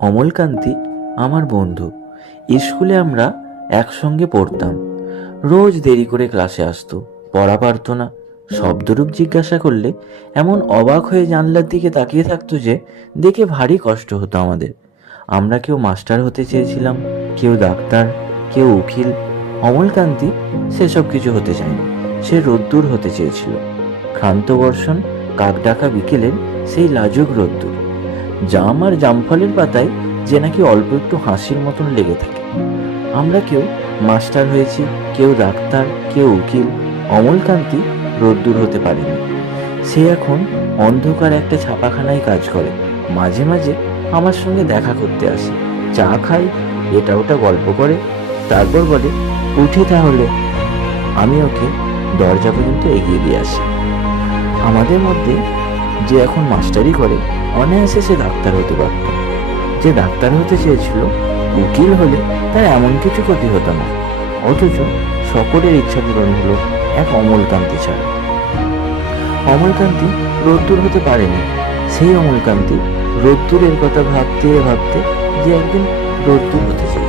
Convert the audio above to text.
অমলকান্তি আমার বন্ধু। স্কুলে আমরা একসঙ্গে পড়তাম। রোজ দেরি করে ক্লাসে আসতো, পড়া পারতো না। শব্দরূপ জিজ্ঞাসা করলে এমন অবাক হয়ে জানলার দিকে তাকিয়ে থাকতো যে দেখে ভারী কষ্ট হতো আমাদের। আমরা কেউ মাস্টার হতে চেয়েছিলাম, কেউ ডাক্তার, কেউ উকিল। অমলকান্তি সেসব কিছু হতে চায়নি। সে রোদ্দুর হতে চেয়েছিল। ক্ষান্ত বর্ষণ, কাক ডাকা বিকেলের সেই লাজুক রোদ্দুর, জাম আর জামফলের পাতায় যে নাকি অল্প একটু হাসির মতন লেগে থাকে। আমরা কেউ মাস্টার হয়েছি, কেউ ডাক্তার, কেউ উকিল। অমলকান্তি রোদ্দুর হতে পারেনি। সে এখন অন্ধকার একটা ছাপাখানায় কাজ করে। মাঝে মাঝে আমার সঙ্গে দেখা করতে আসে, চা খাই, এটা ওটা গল্প করে, তারপর বলে উঠি তাহলে। আমি ওকে দরজা পর্যন্ত এগিয়ে দিয়ে আসি। আমাদের মধ্যে যে এখন মাস্টারি করে, অনায়াসে সে ডাক্তার হতে পারত। যে ডাক্তার হতে চেয়েছিল, উকিল হলে তার এমন কিছু ক্ষতি হতো না। অথচ সকলের ইচ্ছা পূরণ হলো এক অমলকান্তি ছাড়া। অমলকান্তি রোদ্দুর হতে পারেনি। সেই অমলকান্তি রোদ্দুরের কথা ভাবতে ভাবতে যে একদিন রোদ্দুর হতে চেয়েছে।